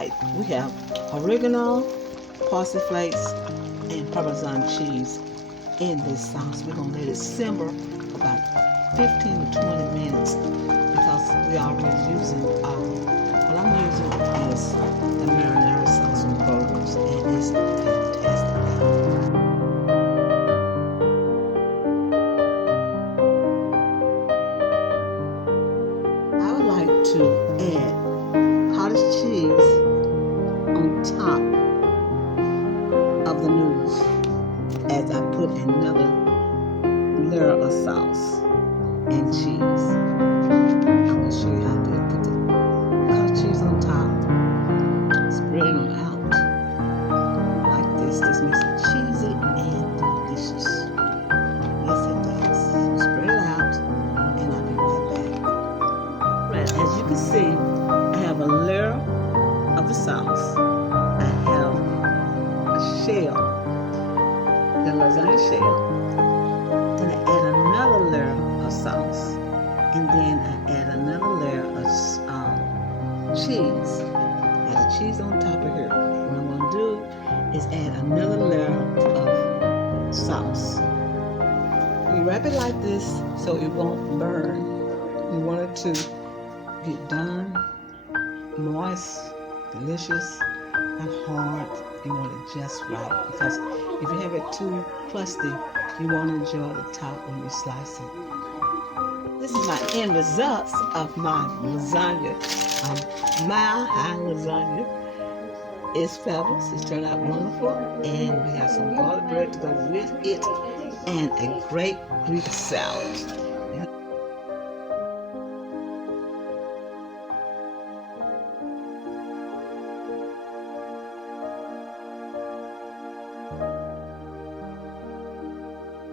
right, we have oregano, parsley flakes, and Parmesan cheese in this sauce. We're gonna let it simmer about 15 to 20 minutes because we already using what I'm using is the marinara sauce from burgers, and it's fantastic. I would like to add cottage cheese on top of the noodles as I put another layer of sauce and cheese. I'm going to show you how to do it. Put the cottage cheese on top, spread it on out like this. This makes it cheesy and delicious. Yes, it does. Spread it out, and I'll be right back. Right, as you can see, I have a layer of the sauce. I have a shell, the lasagna shell. Then I add another layer of sauce, and then I add another layer of cheese. I add the cheese on top of here. What I'm going to do is add another layer of sauce. You wrap it like this so it won't burn. You want it to get done moist, delicious, not hard. You want it just right, because if you have it too crusty, you won't enjoy the top when you slice it. This is my end results of my lasagna. Mile high lasagna. It's fabulous. It's turned out wonderful, and we have some garlic bread to go with it, and a great Greek salad.